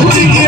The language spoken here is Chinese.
恭喜